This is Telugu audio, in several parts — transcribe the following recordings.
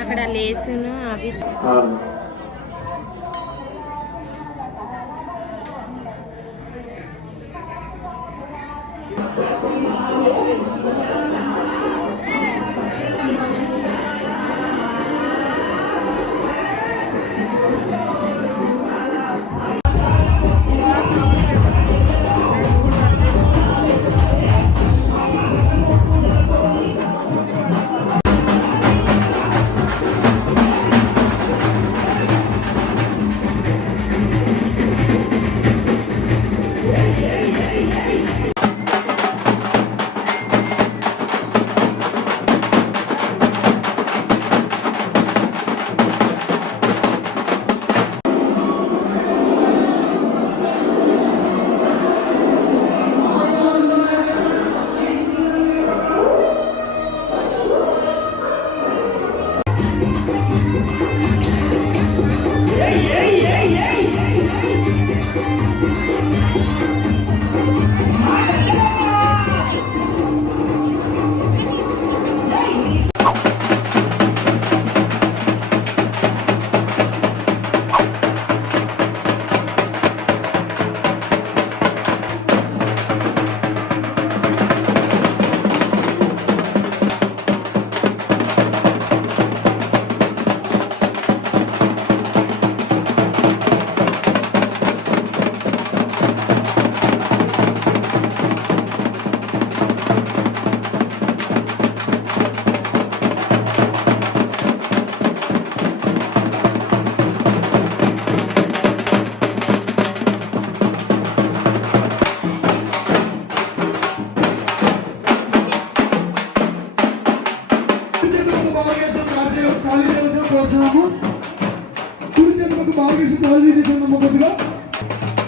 అక్కడ లేసును అవి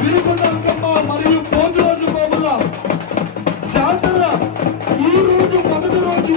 వినుకున్న అంకమ్మ మరియు భోజరాజు బాబుల జాతర ఈ రోజు మొదటి రోజు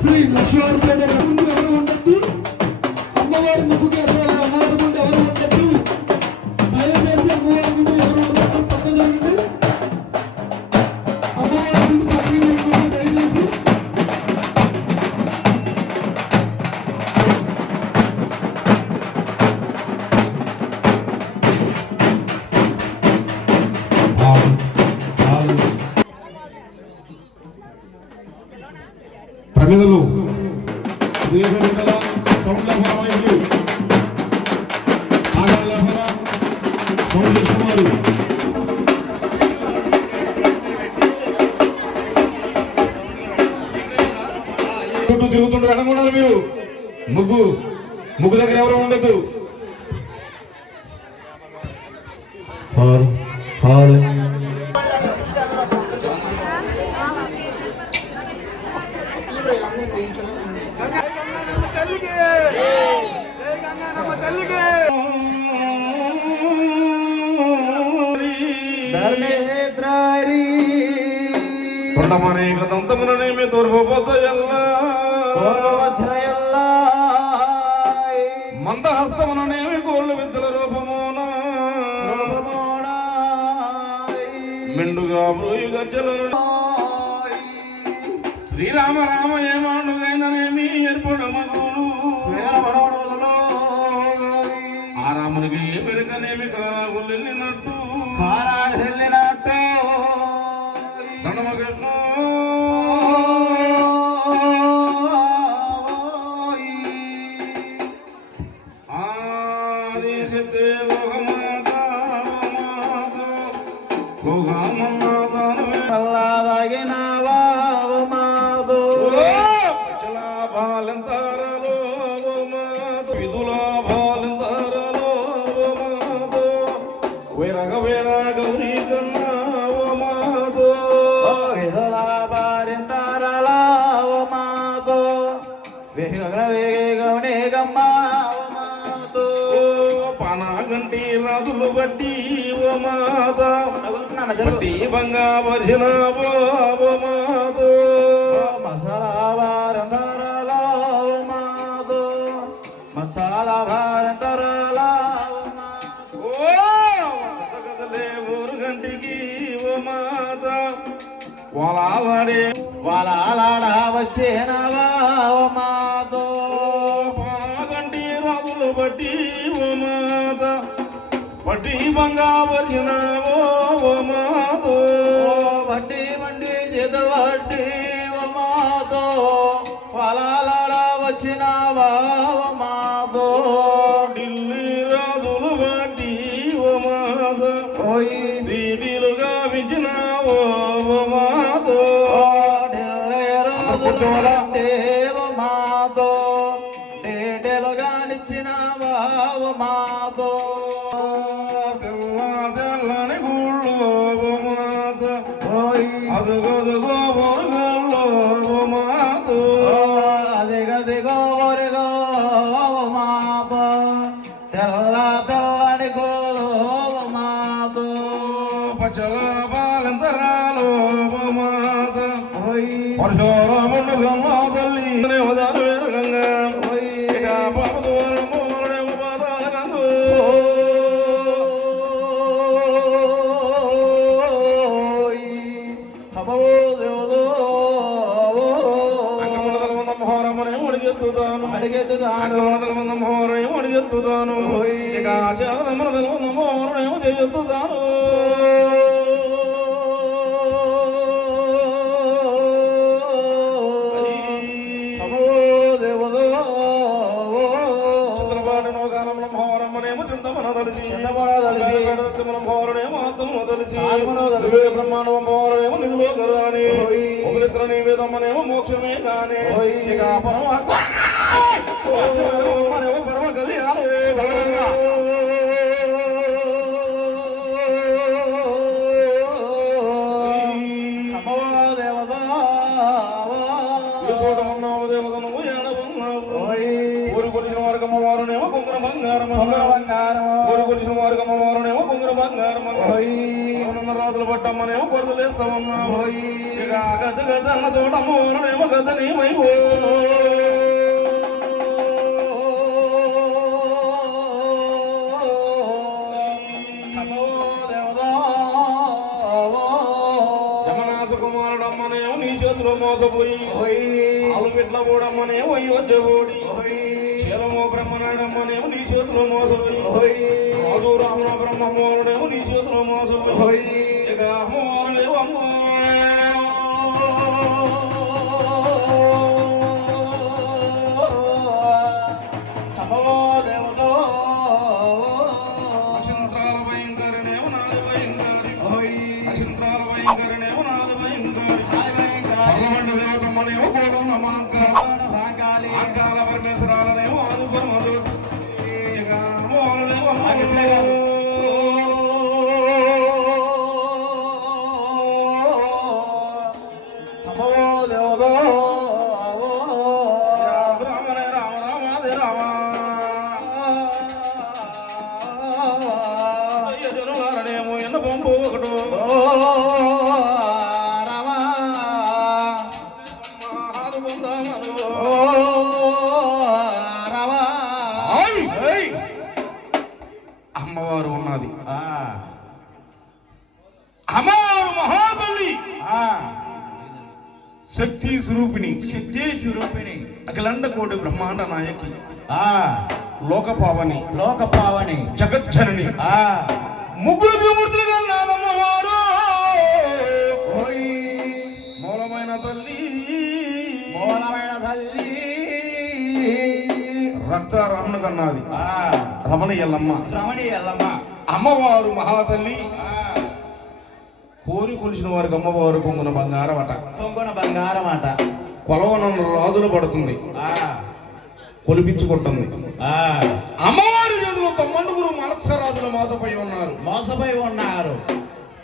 శ్రీ లక్ష్మీవారిపేట ముందు ఎవరు ఉండద్దు, అమ్మవారి ముగ్గురు అమ్మవారి ముందు ఎవరు ఉండద్దు, దయచేసి అమ్మవారి ముందు ఎవరు ఉండదు పక్క జరగండి, అమ్మవారి ముందు పక్క జరగండి దయచేసి. ప్రమిదలు సౌండ్ల భావైలు ఆగళ్ళ సౌండ్ చేసేవారు చుట్టూ తిరుగుతుంటూ వెళ్ళకూడదు. మీరు ముగ్గు దగ్గర ఎవరు ఉండదు. తల్లికి జై గంగానమ్మ తల్లికి ధర్మేంద్రారి కొండమనేక దంతముననేమి దూర్వపోతయల్ల మందహస్తముననేమి గోళ్ళు విద్యల రూపమోన మెండుగా బ్రూయు గజ్జలను శ్రీరామ రామ ఏమానుగైననేమి ఏర్పడు మగుడు ఆ రామునికి ఏ పెరుగనేమి కారాగుళ్ళినట్టు దండమకృష్ణ ఆది సిద్ధే లోకమాత గౌరీ కన్నా పానాగంటి రాజులు బట్టి ఓ మాత బట్టి బంగా పరిచిన ఓ మాత మసాలా భారం తరలా మాతో మసాలా భారం తరలా ఓ కథలే ఊరు గంటికి ఓ మాత వాళ్ళాడా వచ్చేనవా మాతో పానాగంటి రాజులు బట్టి ఓ మాత బట్టి బంగా పరిచిన ఓ మాతో వడ్డీ వండి చేత వడ్డీ మాతో వాళ్ళాడా వచ్చినవా మాతో ఢిల్లీ రాజులు బట్టి ఓ మాత పోయి దీటిలుగా వించిన ఓ మాతో దేవ మాతో డేటెలుగా నిచ్చిన వావ మాతో తెల్ల తెల్లని గుళ్ళు ఓ మాత అదుగదుగో మురుగల్లో ఓ మాతో అదిగదిగో ఒరిగో మాతో తెల్ల తెల్లని గుళ్ళు మాతో పచ్చల బాలంతరాలు ఓ మాత పరశురాముడు గంగా తల్లి ఉదారు వేరగంగా ఇక పాపద్వారం మూలడేమో పాదాల గంగు అడిగెత్తుతాను అడిగెత్తుతాను ఇక శారదమ్మడేమో చెయ్యెత్తుతాను బ్రహ్మాండం పోవడమేమో నిధులో గరువాని ఉపలిత్ర నివేదమ్మనేమో మోక్షమే కానే ఇక పరమాత్మ పరమ కళ్యాణే వారునేమో కుంగర బంగారం ఊరు కొలిసిన వారికి అమ్మవారునేమో కుంగర బంగారం రాజులు పట్టమ్మనేమో కొరతలేస్తామన్నా ఇక గద గద అన్న చోట అమ్మవారునేమో గద నీమైపో జమనాథ కుమారుడమ్మనేమో నీ చేతిలో మోసపోయి ఆలు పెట్ల పోడమ్మనేమో అయ్యొచ్చబోడి శీలమో బ్రహ్మనాడమ్మనేమో నీ చేతిలో మోసపోయి రాజు రాముల బ్రహ్మమోరుడేమో నీ చేతిలో మోసపోయి ఇక అమ్మవారులేవు అమ్మ నక్షత్రాల భయంకరనేమో నాది భయంకరి నక్షత్రాల భయంకరనేమో నాది భయంకరి పర్లమెంటు దేవతమ్మనేమో కోటం మాంకాలి ఆంకాల పరమేశ్వరాలనేమో అది పరమదు ఇక అమ్మవారులేవు శక్తి స్వరూపిణి శక్తి స్వరూపిణి అఖిలండ కోటి బ్రహ్మాండ నాయకి ఆ లోకపావని లోకపావని జగజ్జనని ఆ ముగ్గురు త్రిమూర్తులుగా నామమ్మవారు ఓయ్ మూలమైన తల్లి మూలమైన తల్లి రక్త రమణ కన్నది ఆ రమణ ఎల్లమ్మ రమణి ఎల్లమ్మ అమ్మవారు మహాతల్లి ఆ కోరి కొలిసిన వారికి అమ్మవారు కొంగున బంగారమట కొంగున బంగారం అట కొలవన రాజులు పడుతుంది ఆ కొలిపించుకుంటుంది ఆ అమ్మవారి చేతిలో తమ్మండుగురు మలక్షరాజుల మోసపై ఉన్నారు మోసపై ఉన్నారు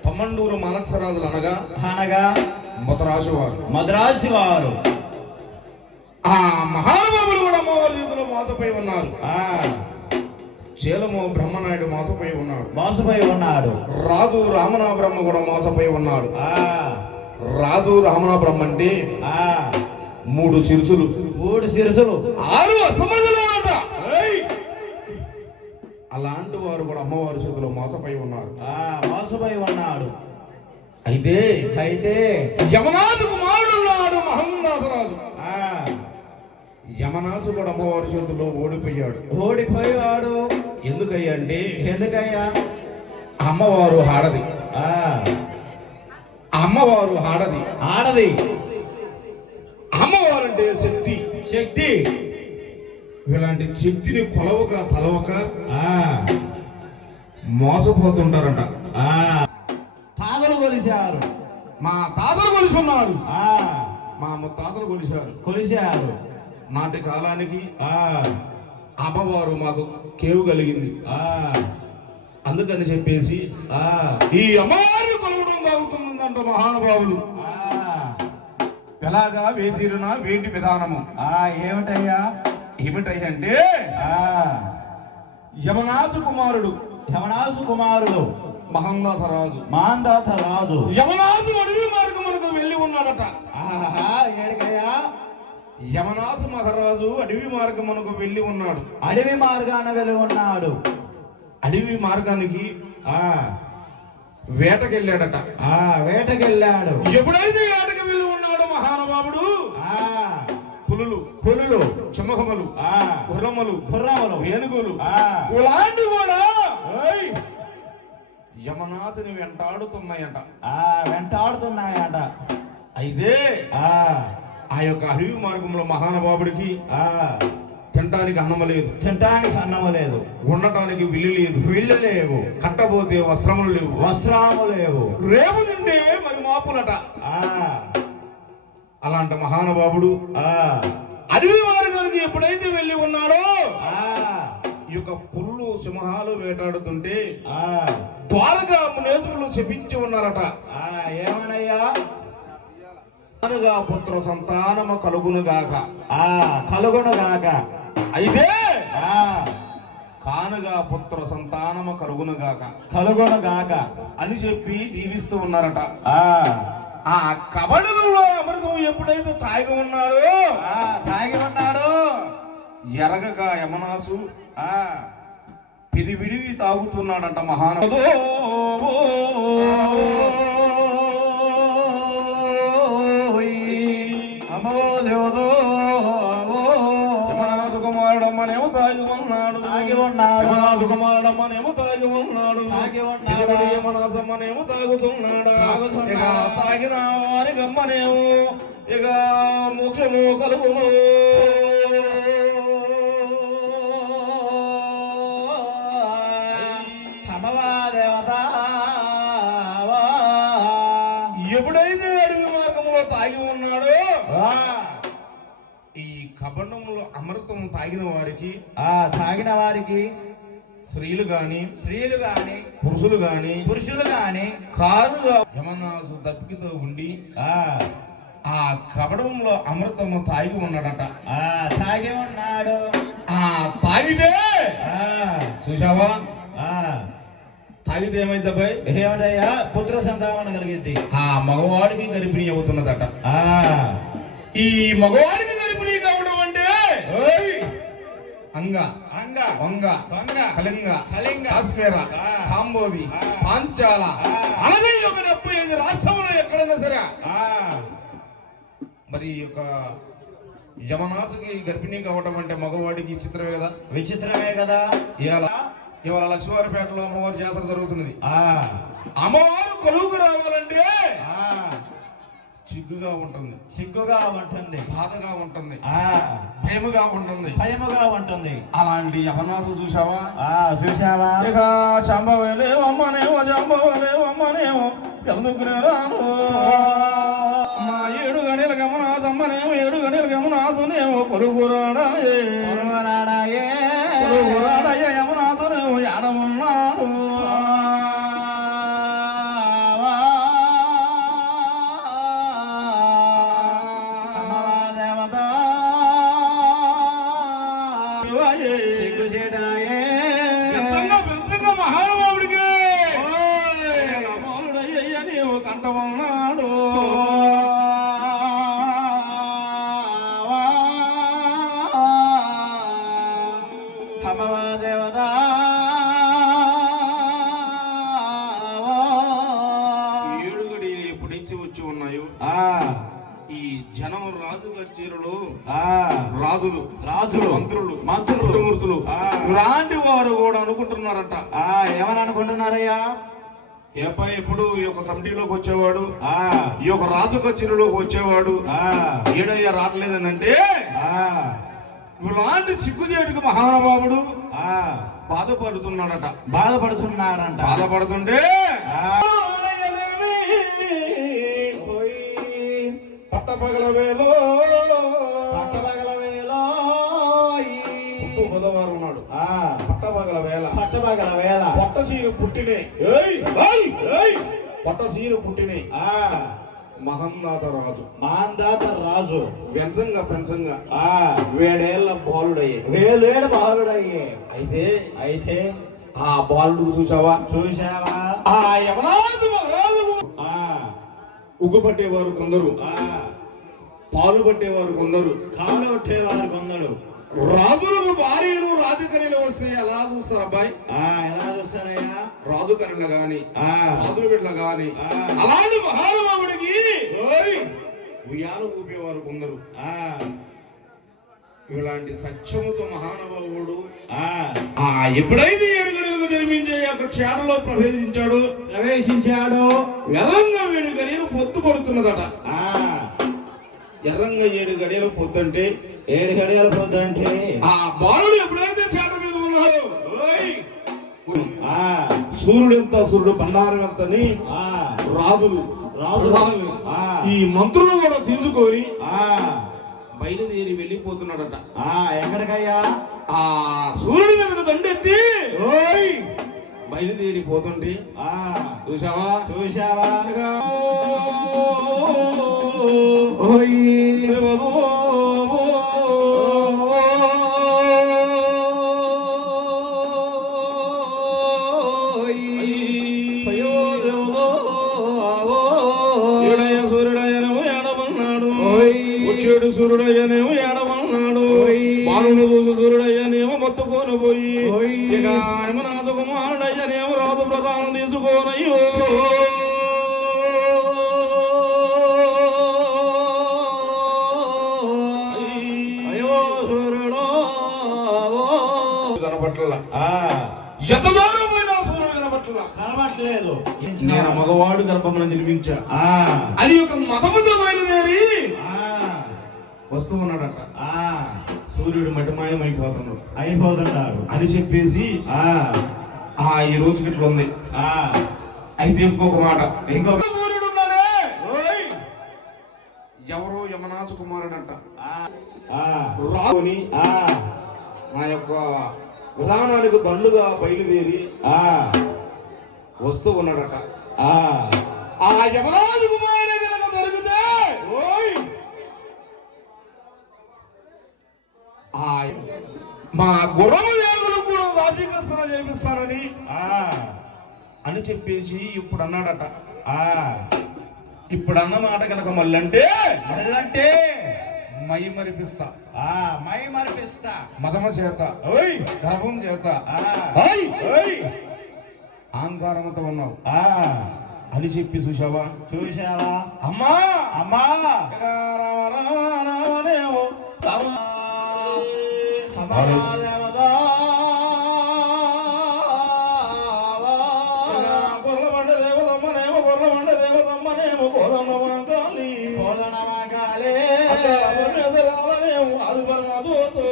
తమ్మండూరు మలక్షరాజులు అనగా అనగా మతరాశి వారు మద్రాసి వారు ఆ మహానుభావులు కూడా అమ్మవారి చేతిలో మోసపై ఉన్నారు ఆ చేలము బ్రహ్మనాయుడు మోసపై ఉన్నాడు మోసపై ఉన్నాడు రాజు రామనా బ్రహ్మ కూడా మోసపై ఉన్నాడు ఆ రాజు రామనా బ్రహ్మ అంటే ఆ 3 శిరసులు 3 శిరసులు 6 అసమర్థులు అన్నమాట. అలాంటి వారు కూడా అమ్మవారి చేతిలో మోసపై ఉన్నారు ఆ మోసపై ఉన్నాడు అయితే అయితే యమనాథు కుమారుడు ఉన్నాడు మహంనాథరాజు ఆ యమనాథు కూడా అమ్మవారి చేతిలో ఓడిపోయాడు ఓడిపోయాడు ఎందుకయ్యా అంటే ఎందుకయ్యా అమ్మవారు ఆడది ఆ అమ్మవారు ఆడది ఆడది అమ్మవారు అంటే శక్తి శక్తి ఇలాంటి శక్తిని కొలవక తలవక ఆ మోసపోతుంటారంట ఆ తాతలు కొలిశారు మా తాతలు కొలిసి ఉన్నారు ఆ మా ముత్తాతలు కొలిశారు కొలిశారు నాటి కాలానికి ఆ అమ్మవారు మాకు కేవు కలిగింది ఆ అందుకని చెప్పేసి ఆ ఈ అమ్మవారిని కొలవడం జరుగుతుందంట మహానుభావులు ఆ ఎలాగా వేతీరున వేటి విధానము ఆ ఏమిటయ్యా ఏమిటంటే ఆ యమనాథు కుమారుడు యమనాసు కుమారుడు మహందాసరాజు మాందాత రాజు యమనాథు అడవి మార్గమునకు వెళ్ళి ఉన్నాడట ఆహా ఏడికయ్యా యమనాథు మహారాజు అడవి మార్గమునకు వెళ్ళి ఉన్నాడు అడవి మార్గాన వెళ్ళి ఉన్నాడు అడవి మార్గానికి ఆ వేటకెళ్ళాడట ఆ వేటకెళ్ళాడు ఎప్పుడైతే వేటకి వెళ్ళి ఉన్నాడు మహానుభావుడు ఆ పులులు పులులు సింహములు ఆ గుర్రములు గుర్రములు ఏనుగులు ఆ ఇలాంటి కూడా ఓయ్ యమనాథుని వెంటాడుతున్నాయంట ఆ వెంటాడుతున్నాయట అయితే ఆ ఆ యొక్క అడవి మార్గంలో మహానుభావుడికి ఆ తినటానికి అన్నం లేదు తినటానికి అన్నము లేదు ఉండటానికి విల్లు లేదు వీళ్ళు లేవు కట్టబోతే వస్త్రములు లేవు వస్త్రాము లేవు రేపు తింటే మరి మాపులట ఆ అలాంటి మహానుభావుడు ఆ అడవి మార్గానికి ఎప్పుడైతే వెళ్ళి ఉన్నాడో ఆ ఈ యొక్క పుల్లు సింహాలు వేటాడుతుంటే ఆ ద్వారకా నేతలు చెప్పించి ఉన్నారట ఆ ఏమనయ్యా అనగా పుత్ర సంతానము కలుగునుగాక ఆ కలుగును గాక అయితే ఆ కానుగా పుత్ర సంతానము కలుగునుగాక కలుగును గాక అని చెప్పి దీవిస్తూ ఉన్నారట ఆ ఆ కబడులో అమృతం ఎప్పుడైతే తాగి ఉన్నాడో ఆ తాగి ఉన్నాడు ఎరగక యమనాసు ఆ పిది విడివి తాగుతున్నాడంట మహానదో అమో దేవదో యమనాథు కుమారుడమ్మనేమో తాగి ఉన్నాడు తాగి ఉన్నాడు యమనాథు కుమారుడమ్మనేమో తాగి ఉన్నాడు తాగి ఉన్నాడు. ఇదిగో యమనాథమ్మనేమో తాగుతున్నాడా తాగుతున్నాడా. ఇక తాగిన వారికి అమ్మనేమో ఇక మోక్షము కలుగును అమ్మవా దేవత ఎప్పుడైతే అడవి మార్గంలో తాగి ఉన్నాడో ఈ కబండంలో అమృతం తాగిన వారికి ఆ తాగిన వారికి స్త్రీలు గాని స్త్రీలు గాని పురుషులు గాని పురుషులు గాని కారుగా యమనాసు దప్పికతో ఉండి ఆ ఆ కబడంలో అమృతము తాగి ఉన్నాడట ఆ తాగి ఉన్నాడు ఆ తాగితే ఆ చూసావా ఆ తాగితే ఏమైంది అబ్బాయి ఏమిటయ్యా పుత్ర సంతానం కలిగింది ఆ మగవాడికి గర్భిణీ అవుతున్నదట ఆ ఈ మగవాడికి గర్భిణీ కావడం అంటే ఓయ్ అంగ అంగ వంగ వంగ కళింగ కళింగ కాశ్మీర ఆ. కాంబోది ఆ. పాంచాల ఆ. అలాగే ఒక 75 రాష్ట్రంలో ఎక్కడైనా సరే ఆ మరి ఈ యొక్క యమనాథుకి గర్భిణీ కావటం అంటే మగవాడికి చిత్రమే కదా, విచిత్రమే కదా. ఇవాళ లక్ష్మీవారిపేటలో అమ్మవారి జాతర జరుగుతున్నది. అమ్మవారు కొలువుకు రావాలంటే సిగ్గుగా ఉంటుంది, సిగ్గుగా ఉంటుంది, బాధగా ఉంటుంది, భయముగా ఉంటుంది, భయముగా ఉంటుంది. అలాంటి యమనాథులు చూసావా? చూసావా? ఇక చంబవలేవు అమ్మనేమో, చంబవలేవు అమ్మనేమో, ఎందుకునే రాను మా 7 గడియల గమనాథమ్మనేమో, 7 గడియల గమనాథునేమో కొలుగురాడాయే, కొలుగురాడయ్య యమనాథునేమో ఎడమన్నాడు. మహానుభావుడికి నమోలుడయ్య నీవు కంటమన్నాడు. దేవత 7 గడియలు ఎప్పుడు నుంచి వచ్చి ఉన్నాయో ఈ జనం రాజు కచేరులు, రాజులు, మంత్రులు, మంత్రులు ఇలాంటి వారు కూడా అనుకుంటున్నారట. ఏమని అనుకుంటున్నారయ్యా? ఎప్పుడు ఈ యొక్క కమిటీలోకి వచ్చేవాడు, ఈ యొక్క రాజు కచేరులోకి వచ్చేవాడు, ఏడయ్యా రావట్లేదని అంటే ఇలాంటి చిక్కుచేటుకు మహానుభావుడు బాధపడుతున్నాడట. బాధపడుతుంటే పట్టపగల వేలో బుధవారం ఉన్నాడు. పట్టపగల వేళ పొట్ట చీరు పుట్టినే, పొట్ట చీరు పుట్టినే మహందాత రాజు పెంచంగా 7 బాలుడయ్యే. అయితే ఆ బాలుడు చూసావా? ఆ యమనాథు ఉగ్గు పట్టేవారు కొందరు, పాలు పట్టేవారు కొందరు, కాలు పట్టేవారు కొందరు. రాజులకు భార్యలు రాజకన్యలు వస్తే ఎలా చూస్తారు అబ్బాయి? ఎలా చూస్తారయ్యా? రాజు కన్యలు గాని, రాజు బిడ్డలు గాని అలాంటి మహానుభావుడికి ఉయ్యాలు ఊపేవారు కొందరు. ఇలాంటి సత్యముతో మహానుభావుడు ఎప్పుడైతే 7 గడియలకు జన్మించే యొక్క చేరలో ప్రవేశించాడు ఎర్రంగా 7 గడియలు పొత్తు పడుతున్నదట. ఎర్రంగా 7 గడియలు పొద్దంటే ఆ బాలుడు ఎప్పుడైతే చేట మీద ఉన్నారో సూర్యుడు బండారం ఎంతని రాజులు ఈ మంత్రులు కూడా తీసుకొని బయలుదేరి వెళ్ళిపోతున్నాడట. ఎక్కడికయ్యా? ఆ సూర్యుడి మీదకు దండెత్తి బయలుదేరి పోతుంటే చూసావా? సూర్యుడయ్యనేమో ఏడమన్నాడు, వచ్చేడు సూర్యుడయ్యనేమో ఏడమన్నాడు. బాలును చూసి సూర్యుడయ్యనేమో మొత్తుకొని పోయి ఇక యమనాథ కుమారుడయ్యనేమో రాజు ప్రధానం తీసుకోనయ్యో. కనపట్ల ఎంత దూరం పోయినా సూర్యుడు కనపట్లేదు. నేను మగవాడు గర్భమున జన్మించా అది ఒక మతముతో బయలుదేరి వస్తూ ఉన్నాడట. సూర్యుడు మటిమాయం అయిపోతున్నాడు అని చెప్పేసి ఈ రోజు ఇట్లా ఉంది. అయితే ఇంకొక మాట, సూర్యుడు ఉన్నాడే ఎవరో యమనాథ కుమారుడంట. రాని నా యొక్క విధానానికి దండుగా బయలుదేరి వస్తూ ఉన్నాడట. ఆ యమనాథ కుమారుడే కనుక దొరికితే మా గుర్రము ఏనుగులు కూడా దాసీకరణ చేపిస్తానని అని చెప్పేసి ఇప్పుడు అన్నాడట. ఇప్పుడు అన్న మాట కనుక మళ్ళీ అంటే మై మరిపిస్తా మదమ చేత గర్భం చేత అహంకారంతో ఉన్నావు అది చెప్పి చూసావా చూశావా అమ్మా అమ్మా ఇక రామ రామ రామనేమో రామ దేవదా గొర్రెమండ దేవతమ్మనేమో గొర్రెమండ దేవతమ్మనేమో కోదమ్మకాలి కోదనమాకాలే ఎదరాలనేమో అది పరమదూతో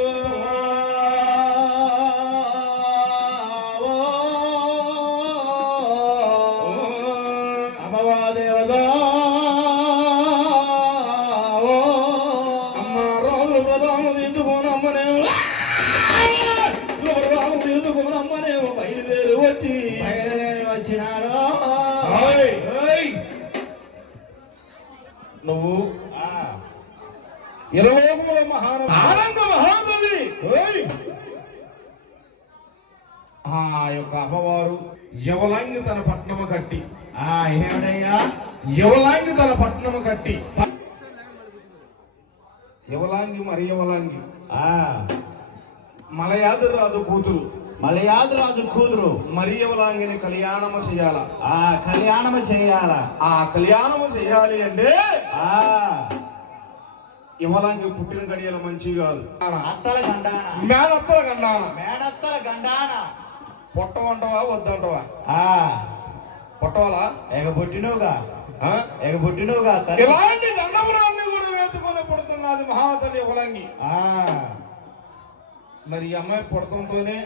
అమ్మవా దేవదా అమ్మ రాజు ప్రధానం తీసుకునమ్మనేమో రాజు తీసుకునమ్మనేమో బయలుదేరి వచ్చి వచ్చినాడు నువ్వు ఆ, ఇరలోకముల ఆనంద మహాతల్లి ఆ యొక్క అమ్మవారు యవలాంగి తన పట్నము కట్టి ఏమిటయ్యా యవలాంగి తన పట్నము కట్టి యవలాంగి మరి యవలాంగి మలయాదు రాజు కూతురు మలయాదు రాజు కూతురు మరి యవలాంగిని కళ్యాణము చేయాల కళ్యాణము చేయాలా ఆ కళ్యాణము చేయాలి అంటే ఆ యవలాంగి పుట్టిన గడియల మంచి కాదు అత్తల గండాన మేనత్తల గండాన మేనత్తల గండాన పొట్ట వంటవా వద్దంటవా ఆ పొట్టవాలా ఎగ పుట్టినవుగా ఇలాంటి గండపురాన్ని కూడా వేసుకొని పుడుతున్నది మహాతల్లి యవలాంగి మరి ఈ అమ్మాయి పుడతంతోనే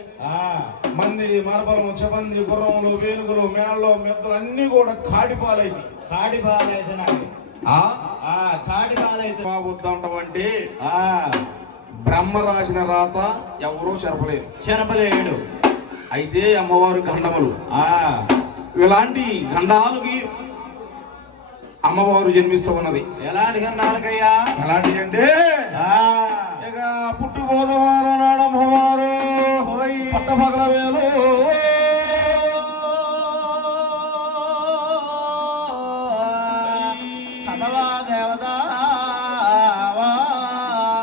మంది మరబలము చెబంది గుర్రములు వేలుగులు మేనలు మెత్తలు అన్ని కూడా కాడిపాలైతే వద్దంటావంటే బ్రహ్మ రాసిన రాత ఎవరూ చెరపలేడు అయితే అమ్మవారు గండములు ఇలాంటి గండాలకి అమ్మవారు జన్మిస్తూ ఉన్నది ఎలాంటి గండాలకయ్యా ఎలాంటి అంటే ఇక పుట్టిపోదవారు నాడు అమ్మవారు పట్టపగల వేలు దేవదా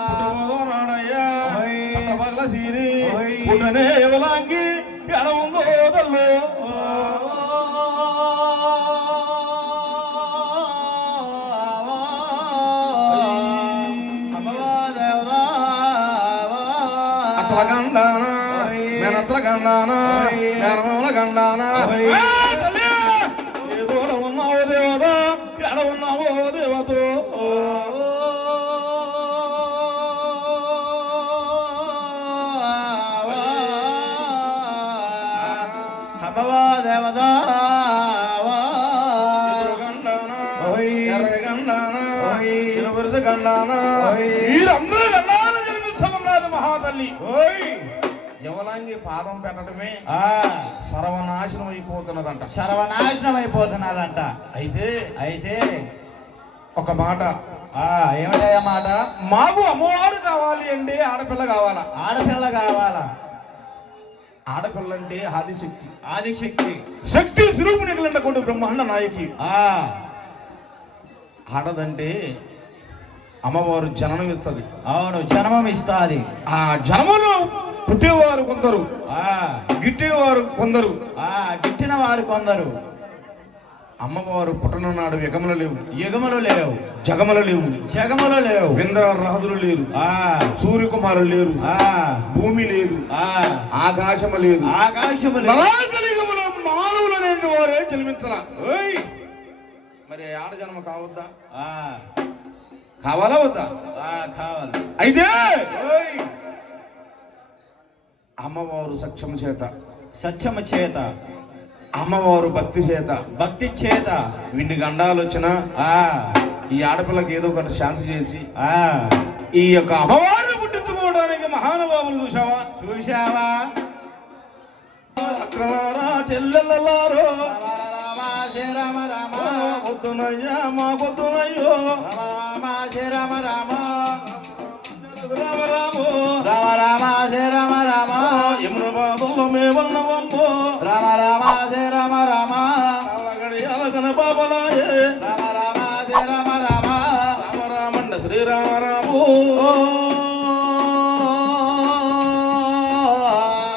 పుట్టిపోదనాడయ్యా పట్టపగల సీరి పుట్టనే ఎవలాంగి ఎడముందో తల్లు గండానా మేనత్ర గండానా మేనమూల గండానా ఏదో ఉన్నావో దేవత ఎడ ఉన్నావో దేవతో దేవదా గండానా ఎర్ర గండానా ఇరువరుస గండానా వీరందరూ గండాలు జన్మిస్తామన్నది మహాతల్లి యవలాంగి పాదం పెట్టడమే సర్వనాశనం అయిపోతున్నదంట అయితే ఒక మాట ఏమిటయ్యా మాట మాకు అమ్మవారు కావాలి అంటే ఆడపిల్ల కావాలా ఆడపిల్ల అంటే ఆదిశక్తి శక్తి స్వరూపునికలంటే కొడు బ్రహ్మాండ నాయకి ఆడదంటే అమ్మవారు జననం ఇస్తుంది అవును జన్మం ఇస్తుంది ఆ జన్మలో పుట్టేవారు కొందరు గిట్టేవారు కొందరు గిట్టిన వారు కొందరు అమ్మవారు పుట్టన నాడు యుగములు లేవు జగములు లేవు ఇంద్రరాజులు లేరు సూర్యకుమారులు లేరు భూమి లేదు ఆకాశము లేదు మానవులు అనేటి వారే జన్మించాల మరి ఆడ జన్మ కావద్దా కావాలా వద్దా కావాలి అయితే అమ్మవారు సత్యము చేత అమ్మవారు భక్తి చేత వీడిని గండాలు వచ్చినా ఈ ఆడపిల్లకి ఏదో ఒక శాంతి చేసి ఈ యొక్క అమ్మవారిని పుట్టించుకోవడానికి మహానుభావులు చూశావా అక్కలారా చెల్లెళ్ళలారో పొద్దునయ్యా మా పొద్దునయ్యో రామ రామ రామ రామో రామ రామ జయ రామ రామ యమున బాధల్లో మేమన్నవమ్మో రామ రామ జయ రామ రామ అలగన బాబలాయే రామ రామ జయ రామ రామ రామ రామండ శ్రీరామ రామో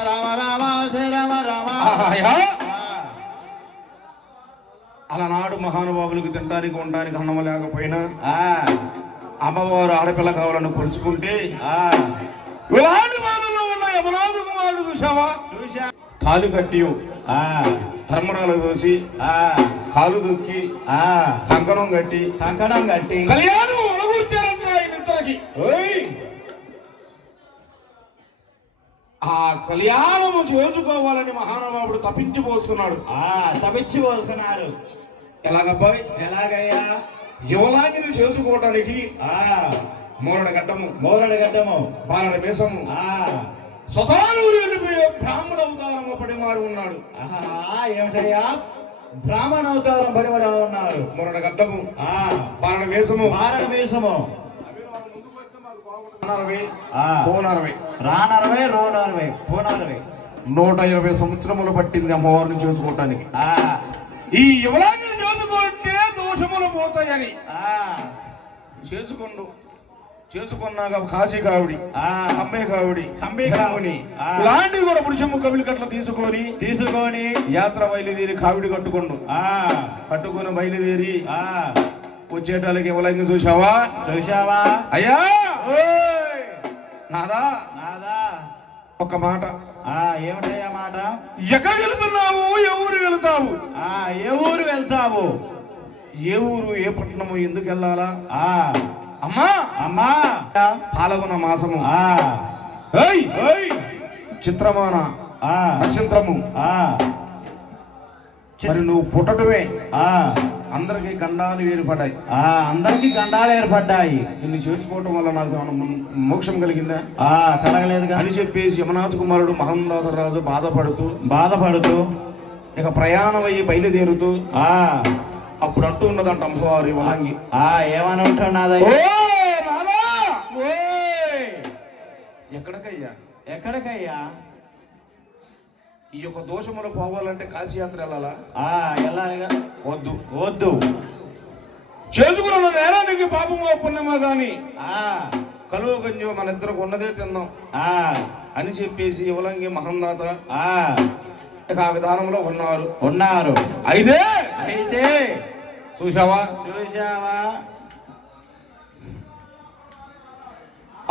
రామ రామ జయ రామ రామ అలనాడు మహానుభావులకు తినడానికి ఉండడానికి అన్నం లేకపోయినా ఆ అమ్మవారు ఆడపిల్ల కావాలని కొలుచుకుంటే ఆ ఇలాంటి బాధల్లో ఉన్న యమనాథు కుమారుడు చూసావా? చూశా. కాలు కట్టి ఆ ధర్మరాలు కోసి ఆ కాలు దొక్కి ఆ కంకణం కట్టి కంకణం కట్టి కళ్యాణం ఒలగూర్చారంట ఆయన ఇద్దరికి. ఆ కళ్యాణము చేసుకోవాలని మహానుభావుడు తప్పించిపోస్తున్నాడు. తప్పించి పోస్తున్నాడు. ఎలాగబ్బాయి? ఎలాగయ్యా? యువలాంగిని చేసుకోవటానికి మోరడ గడ్డము బాలడ మీసము స్వతానూరు వెళ్ళిపోయే బ్రాహ్మణ అవతారంలో పడిమారు ఉన్నాడు. ఏమిటయ్యా? బ్రాహ్మణ అవతారం పడివాడు ఉన్నాడు. మోరడ గడ్డము బాలడ మీసము రానరవై రోనరవై పోనరవై 120 సంవత్సరములు పట్టింది అమ్మవారిని చేసుకోవటానికి. ఈ యువలాంగిని చేసుకోంటే దోషములు పోతాయని చేసుకున్నాక కాశీ కావిడి అమ్మే కావిడి ఇలాంటివి కూడా పురుషము కవిలి కట్ల తీసుకొని యాత్ర బయలుదేరి కావిడి కట్టుకొని బయలుదేరి వచ్చేటాలకి యువలాంగిని చూసావా అయ్యా? నాదా ఒక మాట. ఏమిటయ్యా మాట? ఎక్కడ వెళ్తున్నావు? ఏ ఊరు వెళ్తావు? ఏ ఊరు ఏ పట్టణము ఎందుకు వెళ్ళాలా? అమ్మా పాల్గొన మాసము చిత్రమాన నక్షత్రము మరి నువ్వు పుట్టడమే అందరికి గండాలు ఏర్పడ్డాయి. నిన్ను చేసుకోవటం వల్ల నాకు మోక్షం కలిగిందా? కలగలేదు అని చెప్పేసి యమనాథ కుమారుడు మహందాసరాజు బాధపడుతూ ఇక ప్రయాణం అయ్యి బయలుదేరుతూ అప్పుడు అంటూ ఉన్నదంట అమ్మవారి వలంగి. ఏమని ఉంటున్నదా? ఎక్కడికయ్యా? ఈ యొక్క దోషములు పోవాలంటే కాశీయాత్ర వెళ్ళాలా? వెళ్ళాలిగా. వద్దు చేసుకున్న నేరానికి పాపమో పుణ్యమో గాని కలువ గంజో మన ఇద్దరికి ఉన్నదే తిందాం అని చెప్పేసి యువలంగి మహందాత ఇక ఆ విధానంలో ఉన్నారు. అయితే చూసావా?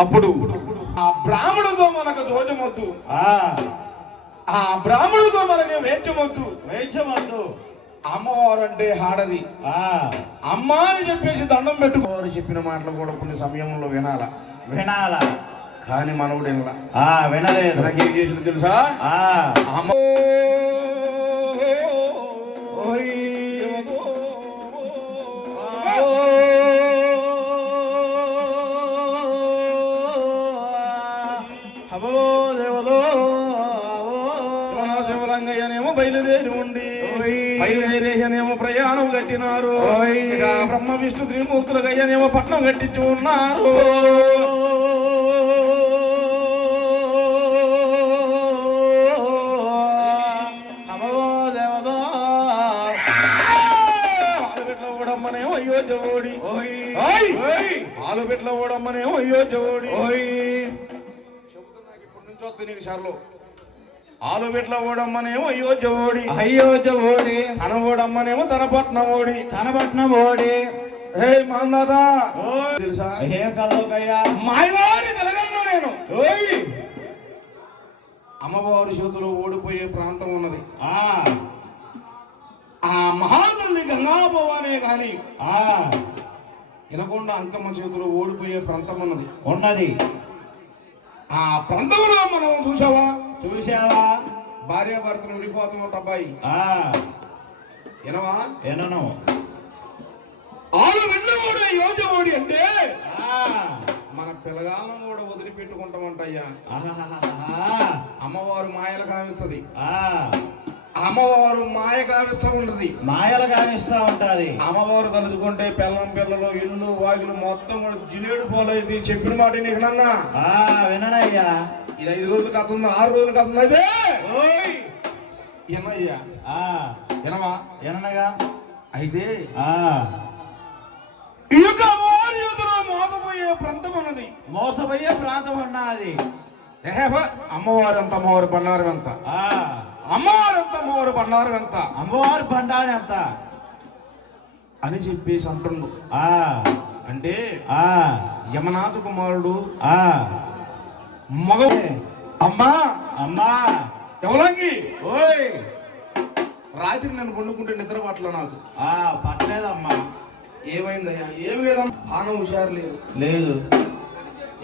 అప్పుడు ఆ బ్రాహ్మణుతో మనకు దోషమొద్దు, ఆ బ్రాహ్మణుతో మనకి వేద్యమొద్దు. అమ్మవారు అంటే హాడది. అమ్మ అని చెప్పేసి దండం పెట్టుకోవారు. చెప్పిన మాటలు కూడా కొన్ని సమయంలో వినాలా కానీ మనవుడు వినలేదు. నాకేం చేసింది తెలుసా? అమ్మ బయలుదేరేనేమో ప్రయాణం కట్టినారు. బ్రహ్మ విష్ణు త్రిమూర్తులకు అయ్యనేమో పట్నం కట్టించు ఉన్నారు. ఓడమ్మనేమో అయోధ్య ఓడి ఆలుబెట్ల ఓడమ్మనేమో అయోధ్య ఓడి చెబుతున్నా ఇప్పటి నుంచి వస్తుంది నీకు సార్లు. ఆలుబెట్ల ఓడమ్మనేమో అయోధ్య ఓడి తన ఓడమ్మనేమో తన పట్నం ఓడి హే మాందాత తెలుసా? మాయవారి కలగన్నా నేను అమ్మవారి చేతిలో ఓడిపోయే ప్రాంతం ఉన్నది. ఆ మహాతల్లి గంగాభవానే గాని ఇనకొండ అంకమ్మ చేతిలో ఓడిపోయే ప్రాంతం ఉన్నది. ఆ ప్రాంతంలో మనం చూసావా? భార్యాభర్తలు విడిపోతున్నట్టు అబ్బాయి ఎనను ఆలు వెంట కూడా యోజ ఓడి అంటే మన పిల్లగాలను కూడా వదిలిపెట్టుకుంటామంటయ్యా. అమ్మవారు మాయలు కావిస్తుంది. అమ్మవారు మాయ కావిస్తూ ఉంటది. అమ్మవారు తలుచుకుంటే పిల్లలు ఇల్లు వాకిలు మొత్తం కూడా జిలేడు పోలేదు. చెప్పిన మాట నీకు నన్నా వినయ్యా. ఇది 5 రోజులు కథ 6 రోజులు కథ అదే ఎనగా అయితే ఈ యొక్క అమ్మవారి యుద్ధలో మోసపోయే ప్రాంతం ఉన్నది. అమ్మవారంత అమ్మవారు బండారం ఎంత? అమ్మవారు బండారం ఎంత? అని చెప్పేసి అంటుండు. ఆ అంటే ఆ యమనాథ కుమారుడు ఆ మగ అమ్మా అమ్మా ఎవలాంగి ఓయ్ రాత్రి నేను పండుకుంటే నిద్ర పట్ల నాకు ఆ పట్టలేదమ్మా. ఏమైందయ్యా? ఏం లేదమ్మా, ఆనం హుషారు లేదు. లేదు.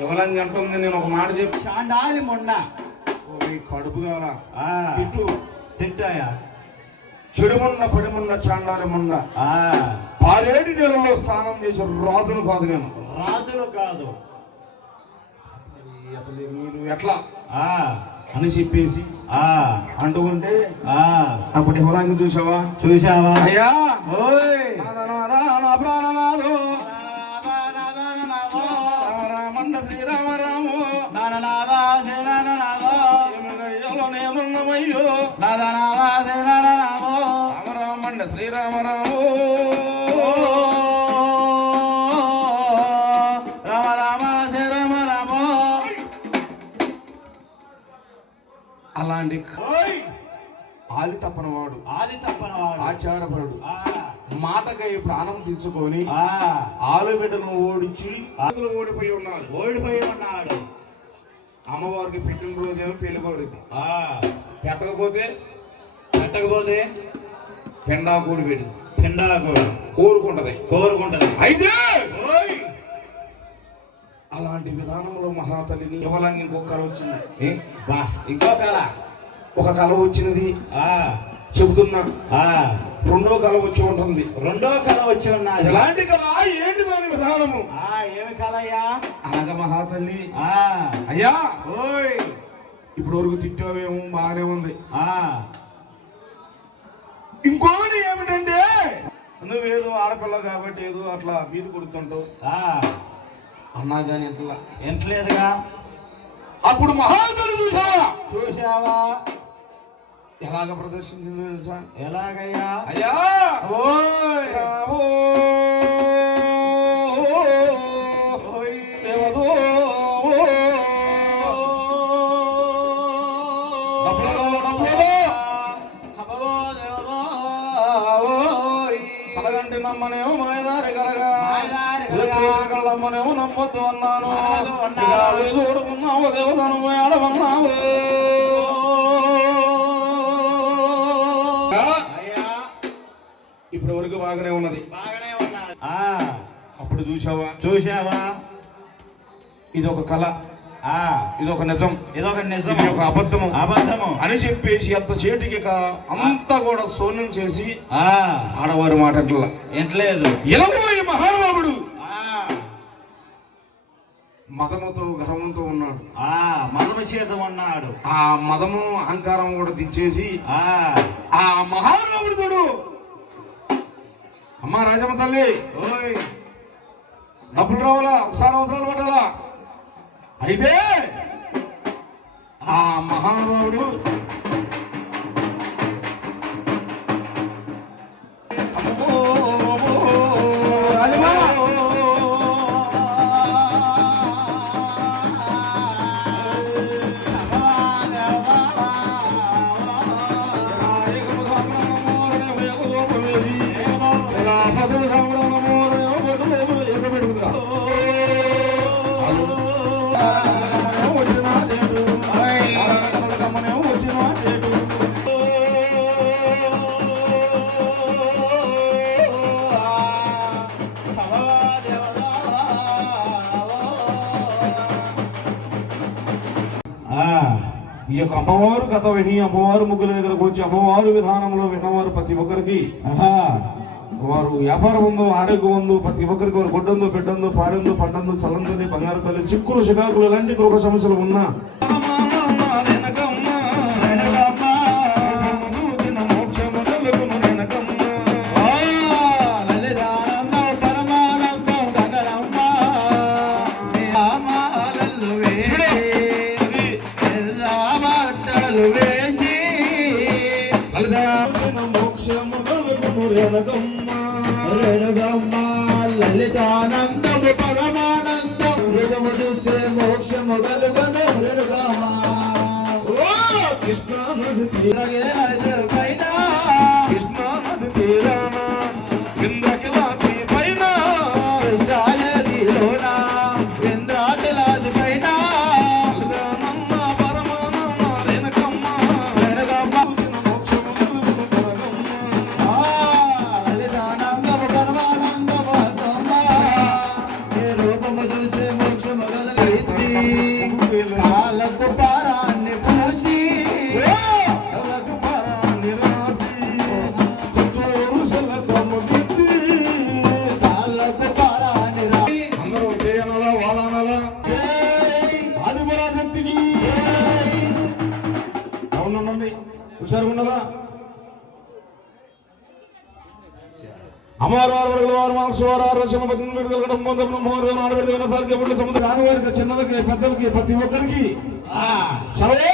ఎవలంగి అంటుంది, నేను ఒక మాట చెప్పి చాండాలి మొండ. కడుపు కావాలా ఆ తిట్టు తిట్టాయా? చెడుమున్న పడిమున్న చాండాలి మున్న ఆ 6 నెలల్లో స్నానం చేసి రాజును కాదు నేను. రాజులు కాదు. అసలు మీరు ఎట్లా ఆ అని చెప్పేసి ఆ అంటుకుంటే ఆ అప్పుడు ఎవరంగి చూసావా? చూసావా? అయ్యా ఓయ్ నా ప్రాణనాలు రామండ శ్రీరామ రాము నానావా శరణనావో నేనున్నమయ్యో నానావా శరణనావో రామరామండ శ్రీరామరాము రామ రామ శ్రీరామ రామో. అలాంటి ఓయ్ ఆలి తప్పనవాడు, ఆది తప్పనవాడు, ఆచారపరుడు, ఆ మాటకై ప్రాణం తీసుకొని ఆ ఆలుబిడ్డను ఓడించి ఆకులు ఓడిపోయి ఉన్నాడు. ఓడిపోయి ఉన్నాడు. అమ్మవారికి పెట్టిన రోజేమో పెళ్లి కోరిక ఆ పెట్టకపోతే పెట్టకపోతే పెండా కూడి పెడి పిండాకు కోరుకుంటది. కోరుకుంటది. అయితే ఓయ్ అలాంటి విధానంలో మహాతల్లిని ఇవ్వలాంగి ఇంకొక కళ వచ్చింది. బా ఇంకో కళ. ఒక కళ వచ్చినది ఆ చెబుతున్నా, ఆ రెండో కళ వచ్చి ఉంటుంది. రెండో కళ వచ్చి ఉన్నది. ఎలాంటి కళ, ఏంటి దాని విధానము? ఆ ఏమి కళయ్యా? అనగా మహాతల్లి, ఆ అయ్యా ఓయ్ ఇప్పుడు వరకు తిట్టావేమో బాగానే ఉంది. ఆ ఇంకొకటి ఏమిటంటే, నువ్వేదో ఆడపిల్ల కాబట్టి ఏదో అట్లా వీధి కొడుతుంటావు ఆ అన్నా కానీ ఇట్లా ఎంట్లేదుగా. అప్పుడు మహాతల్లి చూసావా? చూసావా? ఎలాగ ప్రదర్శించింది తెలుసా? ఎలాగయ్యా? అయ్యా ఓయ్ రావో, ఓయ్ దేవదో, కలగంటి నమ్మనేమో మాయదారి కలగా, కలమ్మనేమో నమ్మొద్దు అన్నాను. చూడుకున్నావు దేవతను ఆడమన్నావు. ఇప్పటి వరకు బాగానే ఉన్నది. బాగానే ఉన్నది. అప్పుడు చూసావా? చూసావా? ఇది ఒక కళ, ఆ ఇది ఒక నిజం, ఇదొక నిజం, ఇది ఒక అబద్ధము అబద్ధము అని చెప్పేసి అంత చేటికి అంతా కూడా శూన్యం చేసి ఆ ఆడవారి మాట ఎట్లా ఎంట్లేదు. ఎలాగో ఈ మహానుభావుడు ఆ మదముతో గర్వంతో ఉన్నాడు. ఆ మదము చేత ఉన్నాడు. ఆ మదము అహంకారం కూడా దించేసి ఆ ఆ మహానుభావుడు తోడు అమ్మా రాజమ్మ తల్లి, ఓయ్ డబ్బులు రావాలా, ఒకసారి అవసరాలు పట్టాలా. అయితే ఆ మహానుభావుడు ఈ యొక్క అమ్మవారు కథ విని అమ్మవారు ముగ్గుల దగ్గరకు వచ్చి అమ్మవారు విధానంలో విన్నవారు ప్రతి ఒక్కరికి వారు వ్యాపారం ఉందో, ఆరోగ్యం ఉందో, ప్రతి ఒక్కరికి వారు గొడ్డందు, బిడ్డందు, పాడందు, పండందు, సలంతని, బంగారు తల్లి, చిక్కులు, చికాకులు ఇలాంటి గృహ సమస్యలు ఉన్నా లలితానందము పరమానందము చూసే మోక్షము కలుగను కృష్ణా నది తీరాన ఇంద్రకిలా కాళ్ళకు పారాన్ని పూసి కళ్ళకు పారాన్ని రాసి చిత్తూరు శిలకము గిద్ది కాళ్ళకు పారాన్ని రాసి అందరూ చేయనలా వాలనలా ఆదిపరాశక్తికి అవునండి హుషారు ఉన్నదా రానివారికి చిన్నలకి పెద్దలకి ప్రతి ఒక్కరికి సెలవు.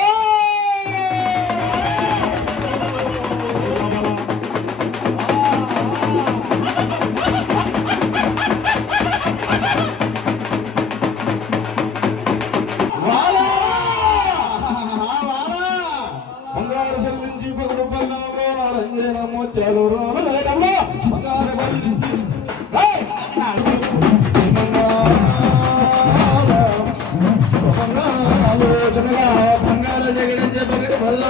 బంగారు చెల్లించి పగుడు పల్లంలో నారంజన మోత్యాలు రామలేడమ్మా బంగారు చెల్లించి ఆలోచనగా బంగారు జగడించే పగడి వల్ల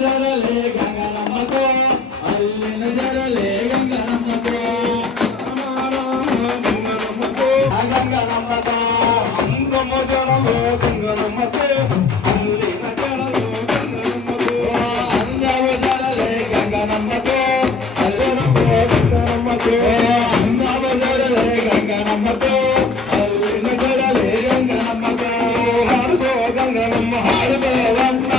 జరలే గంగనమ్మతో అల్లిన జరలే గంగనమ్మతో గంగనమ్మకు అందమ జడలే గంగనమ్మకు అల్లిన జడలే గంగనమ్మకు ఆడుకో గంగనమ్మ ఆడుకోవమ్మ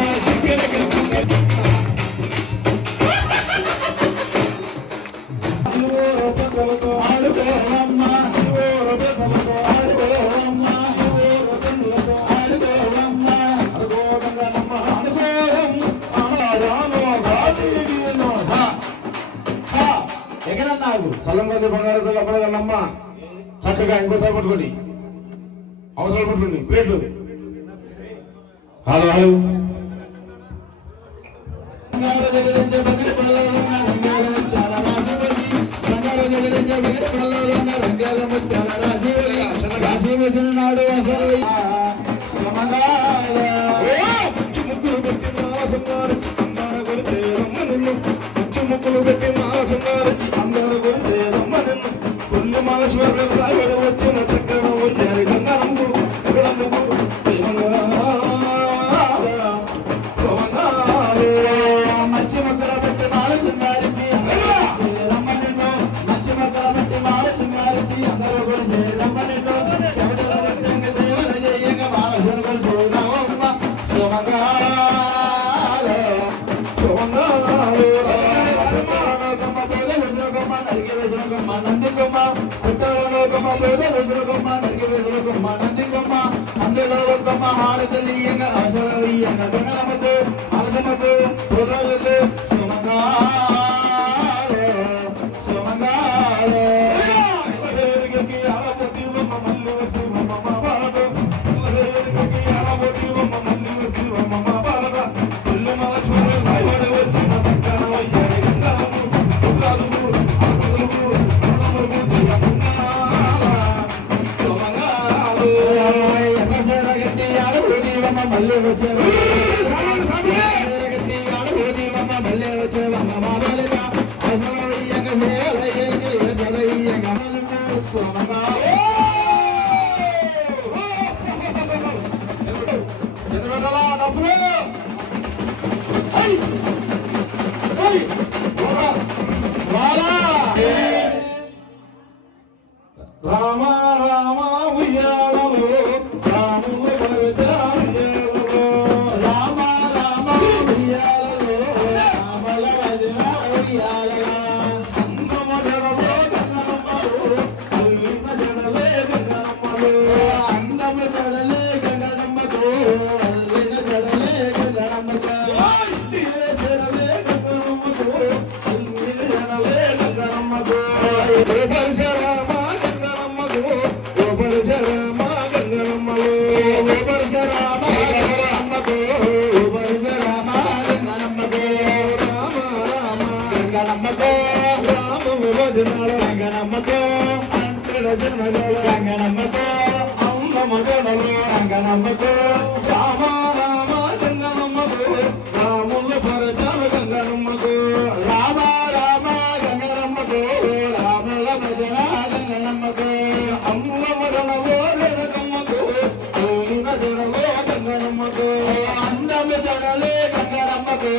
ఆడుకోవమ్మ ఆడుకోవమ్మ ఎక్కడన్నావు చల్లంగా బంగారు అప్పడగన్నమ్మ చక్కగా ఇంకోసారి పట్టుకోండి అవసరాలు పట్టుకోండి ప్లేట్లు హలో హలో నాడు ముక్కులు పెట్టి మాసంగారు అందర కొడితే రమ్మ నిన్ను ముక్కులు పెట్టి మాసంగారు అందర కొడితే రమ్మ నిన్ను పుల్లి మాలశ్వర సాగర వచ్చిన చక్కర వచ్చారు గంగనమ్ము గంగనమ్ము మంచి మొక్కల పెట్టి మాల శృంగారించి రమ్మ నిన్ను మంచి మొక్కల పెట్టి మాల శృంగారించి అందరూ కూడా రమ్మ నిన్ను శవటల భద్రంగా సేవలు చేయగా మాల శృంగలు చూడవమ్మ సుమంగాలు నరికి వేసుకొమ్మ నందికొమ్మ పుట్టలోకమ్మ పేద వేసుకొమ్మ నరికి వేసుకొమ్మ నందికొమ్మ అందులో ఒక్కమ్మ హారతలీయంగా అవసరలీయంగా గంగనమ్మకు అలసమ్మకు పుర్రలకు సుమంగాలు సుమంగాలు ఆడపోతి బొమ్మ మల్లి వసి బొమ్మ బాలక ఆడపోతి బొమ్మ మల్లి వసి బొమ్మ బాలక పుల్లి మాలశ్వర సాగర వచ్చిన చక్కర వచ్చారు గంగనమ్ము పుట్టాలు ఎర్రసేరగట్టి ఆడబోదీవమ్మ మళ్ళీ వచ్చేవమ్మ గట్టి ఆడబోదీవమ్మ మళ్ళీ వచ్చేవమ్మ మా బాలిక అసలయ్యంగా సేలయ్యంగా జలయ్యంగా ఎందుకంటలా డబ్బులు రామ రామ ఉయ్యాలలో రాముల ఉయ్యాలలో రామ రామ ఉయ్యాలలో రామల భజన ఉయ్యాలగా అందమ జడలో గంగనమ్మలో అల్లిన జడలే గంగనమ్మలో అందమ జడలే గంగనమ్మకు అల్లిన జడలే గంగనమ్మకు ఇంటియే జడలే గంగనమ్మకు అల్లిన జడలే గంగనమ్మకు పరశురామ గంగనమ్మకు ఓ పరశురామ గంగనమ్మలో ఓ పరశురామ గంగనమ్మకు ఓ పరశురామ గంగనమ్మకు రామ రామ గంగనమ్మకు రామ విభజనాల గంగనమ్మకు అంతర జనగల గంగనమ్మకు అందమ జడలో గంగనమ్మకు రామ రామ గంగనమ్మకు రాముల పరచాల గంగనమ్మకు రామ రామ గంగనమ్మకు రాముల భజన గంగనమ్మకు అమ్ముల మదనలో రేణకమ్మకు అల్లిన జడలో గంగనమ్మకు అందమ జడలే గంగనమ్మకు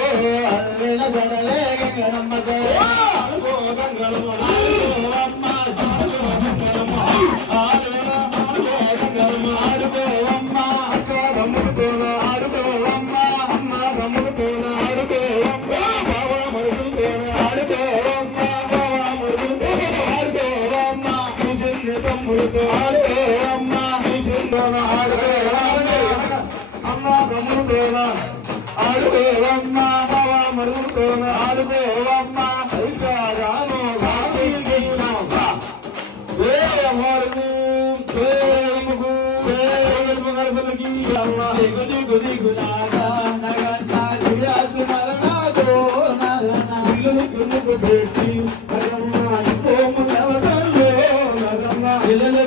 అల్లిన జడలే గంగనమ్మకు ఆడుకో గంగనమ్మ ఆడుకోవమ్మ ఆడుకో గంగనమ్మ ఆడుకో గంగనమ్మ ఆడుకోవమ్మ అక్క తమ్ముడితోన ఆడుకోవమ్మ అన్న తమ్ముడితోన ఆడుకోవమ్మ బావ మరుదులతోన ఆడుకోవమ్మ బావ మరుదులతోన ఆడుకోవమ్మ నీ చిన్న తమ్ముడితో ఆడుకోవమ్మ నీ చిన్న ఆడుకోవమ్మ అన్న తమ్ముడితోన ఆడుకోవమ్మ బావ మరుదులతోన ఆడుకోవమ్మ అధికారాను పిల్లలు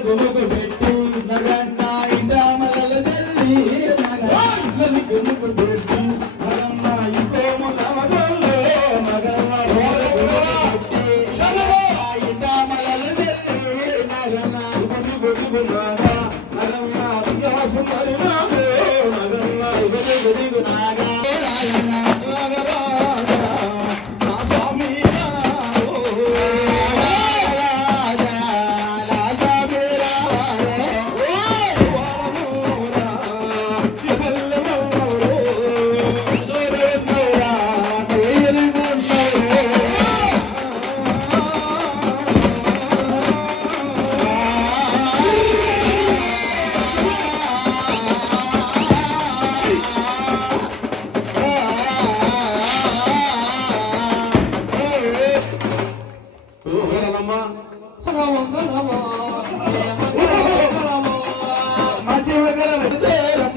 మంచి మంగళ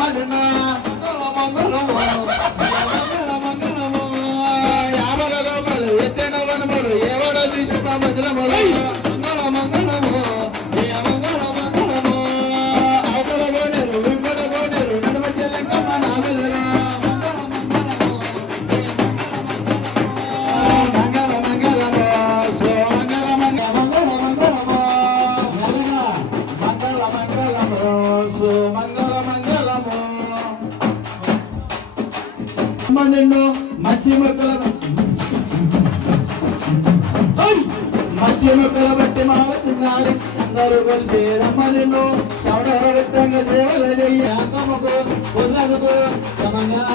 రమ్మన్నా యాభలు ఎత్తైన వనములు ఎవడో చూసిన మంగళములు నిన్ను మంచి మొక్కల బట్టి మావసినాడు అందరూ కలిసి రమ్మ నిన్ను సౌడర విత్తంగా సేవలు చెయ్యి అంకమ్మకు ఉన్నదుకు సమంగారు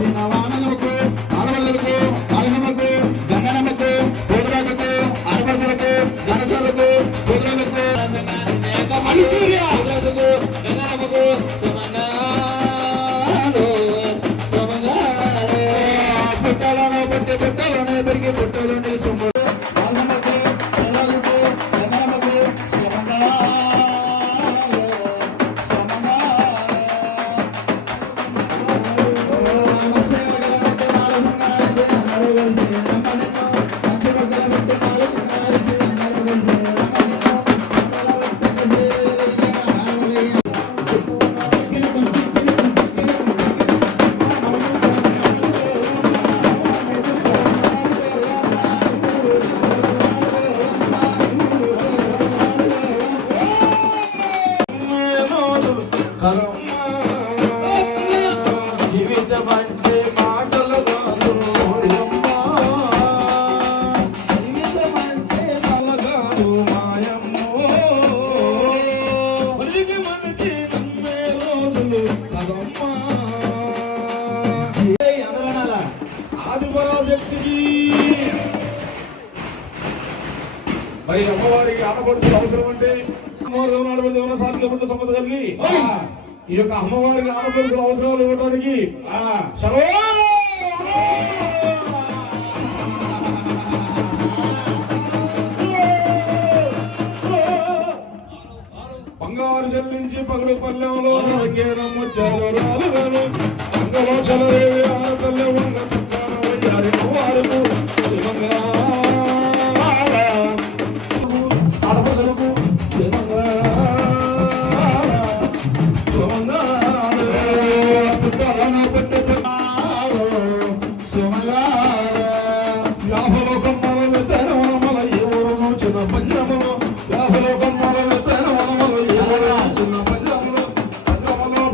చిన్న వానలకు అలవలకు అలసమకు గంగనమ్మకు కుదురలకు అరపసలకు గనసలకు కుదురలకు కుదురకు గంగనమ్మకు పుట్టాలను పట్టి పుట్టాలను పెరిగి పుట్టాలని సొమ్ముడు అలసమకు ఎల్లలకు గంగనమ్మకు జీవితం అంటే మాటలు కాదు జీవితం అంటే అలగాడు మాయమ్మో మనిషికి మనకి నమ్మే రోజులు కదమ్మా అందరనాలా ఆదిపరాశక్తికి మరి అమ్మవారికి ఆడపడుచులు అవసరం అంటే అమ్మవారి ఆడపడితే ఉన్న సాధిక పట్ల సంపద కలిగి ఈ యొక్క అమ్మవారికి ఆడపడుచుల అవసరాలు ఇవ్వడానికి బంగారు చెల్లించి పగడు పల్లెంలో ముచ్చారు రాలుగాను అంగలో చలరేవి ఆడపల్లె వంగ చుక్కాన వయ్యారి వారుకు ఆడపడులకు లాభలోకం మన తెరవనమల ఎవరు చిన్న పంజములు లాభలోకం మన తెరవనమల ఎవరు చిన్న పంజములు పంజములో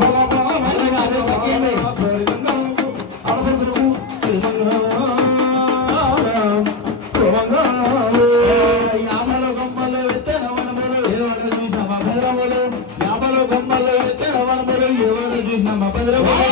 యాభలో గమ్మలు విత్తనవనములు ఎవరు చూసిన మా భద్రములు యాభలో గమ్మలు విత్తనవనములు ఎవరు చూసిన మా భద్రములు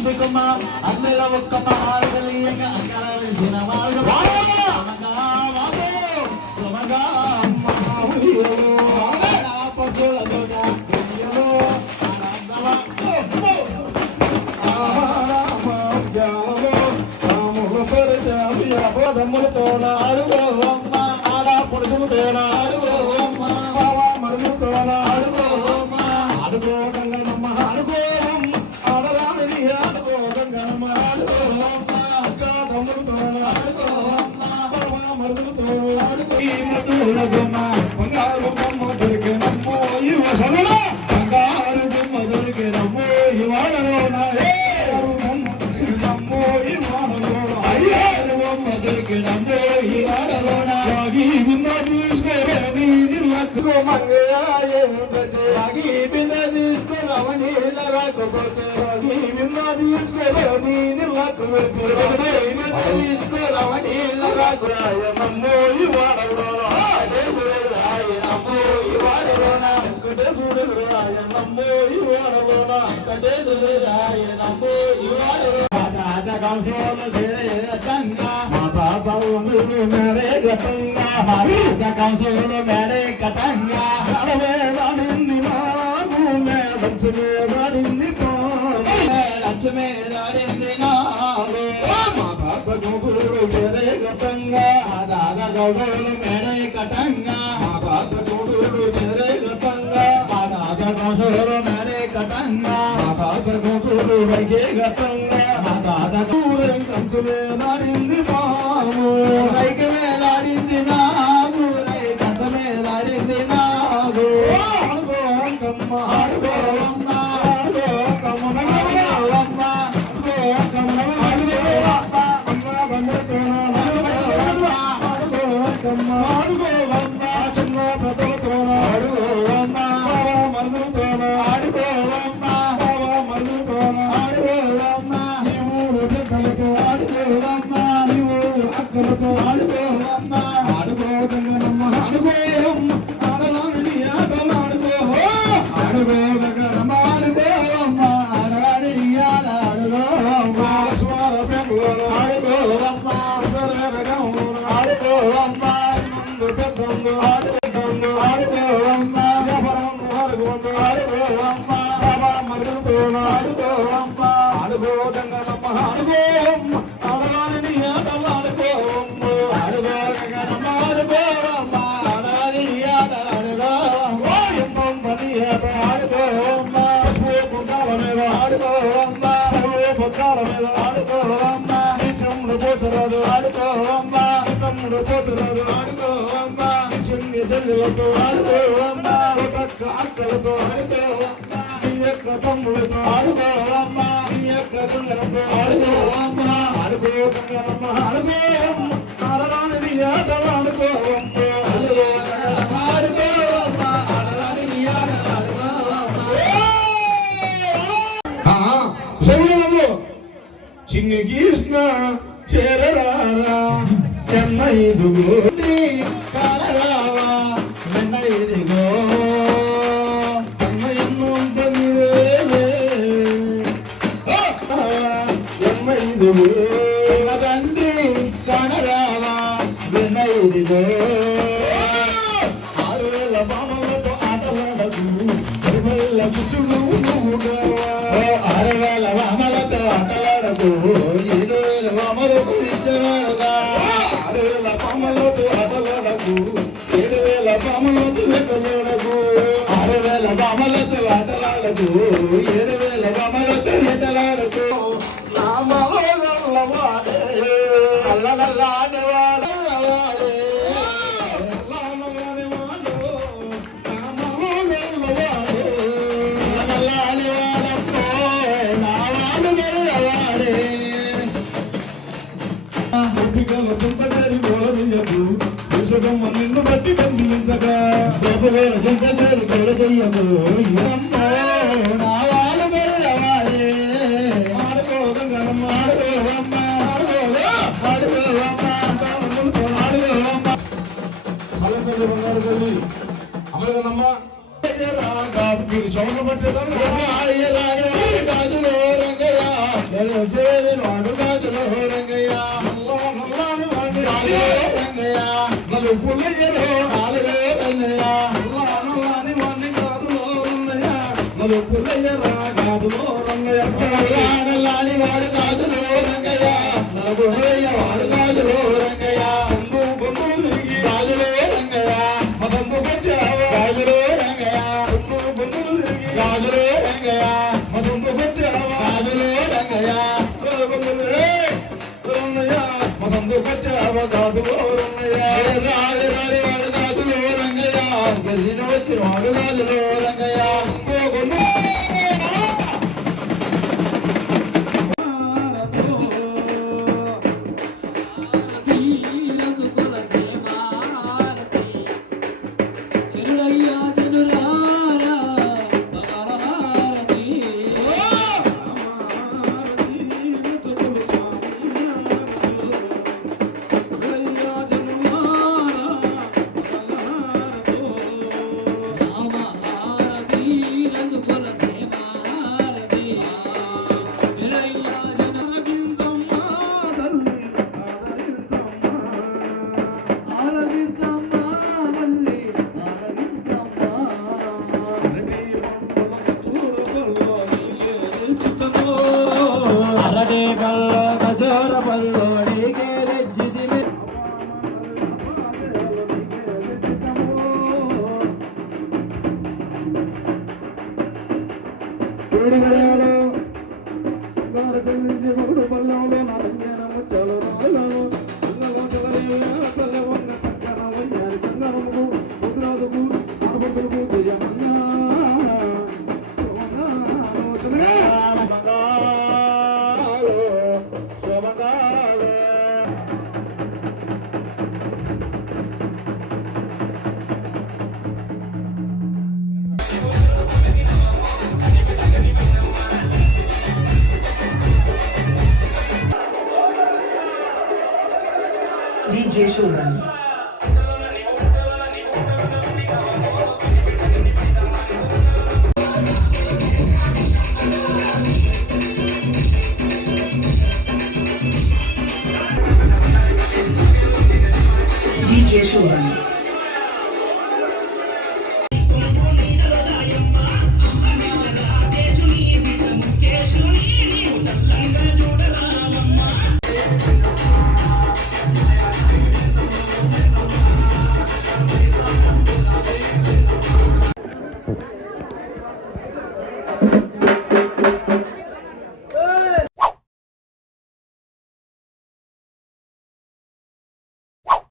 కూర్చున్న అన్నల ఒక్క మహారగలీయంగా అంకరాల్సిన సమగా పశువులతో దమ్ములతో ఆడుగోమ్మ ఆడ పొడుచులతో ఆడుగోమ్మ మరుగుతో ఆడుగోమ్మ ఆడుకో గంగమ్మ ఆడుకోమ్మ ఆడరాని ఆడుకో గంగమ్మ ఆడుకోమ్మ అక్క తమ్ములతో ఆడుకోమ్మ మరుగులతో ఆడుకో ఈ మధుల బొమ్మ బంగారు బొమ్మ దొరికినమ్మో ఈ వసనలో బంగారు బొమ్మ దొరికినమ్మో ఈ వాడలోన నమ్మో ఈ వాడలోన అయ్యారు బొమ్మ దొరికినమ్మో ఈ వాడలోన రాగి బింద తీసుకోరని నిర్లక్ష్య మంగయాయే రాగి బింద తీసుకోరా రమణీల రాకపోతే నిన్న తీసుకోని నిల్లకు తీసుకో రమణీల రాకురాయనమ్మో ఈ వాడలోన రాయనమ్మో ఈ వాడలోన కటేశుడు రాయనమ్మో ఈ వాడలోన కటేశుడు రాయనమ్మో ఈ వాడలోన తాత కంసోలు చేరతంగా మా పాప ఉండును మేరే గతంగా మా తాత కంసోలు మేరే కతంగా నడవే నాడింది నాగు మేడచ్చమే నాడింది లక్ష్మే నాడింది నాగు మా పాప గోపురు మేరే గతంగా మా తాత కంసోలు మేరే కతంగా మా పాప గోపురు మేరే గతంగా మా తాత కంసోలు మేరే కతంగా మా పాప గోపురు మేరే గతంగా దూరే కంచులే నాడింది పాము రైక మేలాడింది నాగు రై కంచమే లాడింది నాగు ఆడుగో కమ్మ ఆడుగోవమ్మ ఆడుగో కమ్మ ఆడుగోవమ్మ ఆడుగో కమ్మ ఆడుగోవమ్మ అమ్మ బండతోన ఆడుగో కమ్మ ఆడుగోవమ్మ చిన్న పెద్దలతోన ఆడుగోవమ్మ మరుదుతోన ఆడుగోవమ్మ మరుదుతోన ఆడుగోవమ్మ ఆడుకోవమ్మా నీవు అక్కలతో ఆడుకోవమ్మ ఆడుకోదగ్గనమ్మ ఆడుకోవమ్మ ఆడలాని ఆటలు ఆడుకో ఆడుకోదగ్గనమ్మ ఆడుకోవమ్మ ఆడలాని ఆడుకోవమ్మ స్వార పెంగులు ఆడుకోవమ్మ ఆడుకోవమ్మ ముందు పెద్దందు ఆడుకుందు ఆడుకోవమ్మ ఆడుకోవమ్మ ఆడుకోవమ్మ మరుగుతోన ఆడుకోవమ్మ ఆడుకోదగ్గనమ్మ ఆడుకోవమ్మ ఆడలాని ఆటలు ఆడుకోవమ్మ ఆడుకోదగ్గనమ్మ ఆడుకోవమ్మ ఆడలాని ఆటలు ఆడుకోవమ్మ ఎంతో పని ఆట ఆడుకోవమ్మ పొద్దాల మీద ఆడుకోవమ్మ పొద్దాల మీద ఆడుకోవమ్మ చెమ్ముడు పోతురాదు ఆడుకోవమ్మ తమ్ముడు పోతురాదు ఆడుకోవమ్మ చిన్ని చెల్లెలతో ఆడుకోవమ్మ పక్క అక్కలతో ఆడుకోవమ్మ నీ యొక్క తమ్ముడితో ఆడుకోవమ్మ నీ యొక్క దొంగలతో ఆడుకోవమ్మ ఆడుకో గంగనమ్మ ఆడుకోవమ్మ ఆడరాని ఆటలు ఆడుకోవమ్మ ఆడుకోవమ్మ ఆడరాని ఆటలు ఆడుకోవమ్మ చిన్ని కృష్ణ చేరరారా ఎన్న ఇదిగో కాలరావా ఎన్న ఇదిగో ఎన్న ఎన్నుంటుంది ఎన్న ఇదిగో తండ్రి కానరావా ఎన్న ఇదిగో 6,000 బామలతో ఆటలాడకు 10,000 కుచులు నువ్వుగా 6,000 బామలతో ఆటలాడకు 7,000 బామలకు ఇష్టలాడగా 6,000 బామలతో ఆటలాడకు 7,000 బామలతో ఎట్టలాడకు 6,000 బామలతో ఆటలాడకు 7,000 బామలతో ఎట్టలాడకు నామలవాడే అల్లలల్లాడే వాడల్లవాడే నిన్ను బట్టి బంధించగా చింతగారు కొడదయ్యము నా వాళ్ళు వెళ్ళవాడే ఆడుకోగమ్మ ఆడుకోవమ్మ ఆడుకోవమ్మ ఆడుకోవమ్మ చల్లతల్లి బంగారు తల్లి అమలుగనమ్మ మీరు చౌక పట్టేదాన్ని గాజులో రంగయ్య వాడు గాజులో రంగయ్య రంగయ్య నలు పుల్లయ్యలో 4 రంగయ్య వాణ్ణి గాజులో రంగయ్య నలు పుల్లయ్య గాజులో రంగయ్య లాని వాడు గాజులో రంగయ్య నలు పుల్లయ్య వాడు గాజులో రంగయ్య సందు బొందు తిరిగి గాజులో రంగయ్య మసందు వచ్చావు గాజులో రంగయ్య సందు బొందు తిరిగి గాజులో రంగయ్య మసందు వచ్చావు గాజులో రంగయ్య మసందు వచ్చావు గాజులో రంగయ్య రాజు వాడు గాజులో రంగయ్య గెలిచిన వచ్చిన వాడు గాజులో రంగయ్య జనురారా బంగాళ DJ Showrun. DJ Showrun.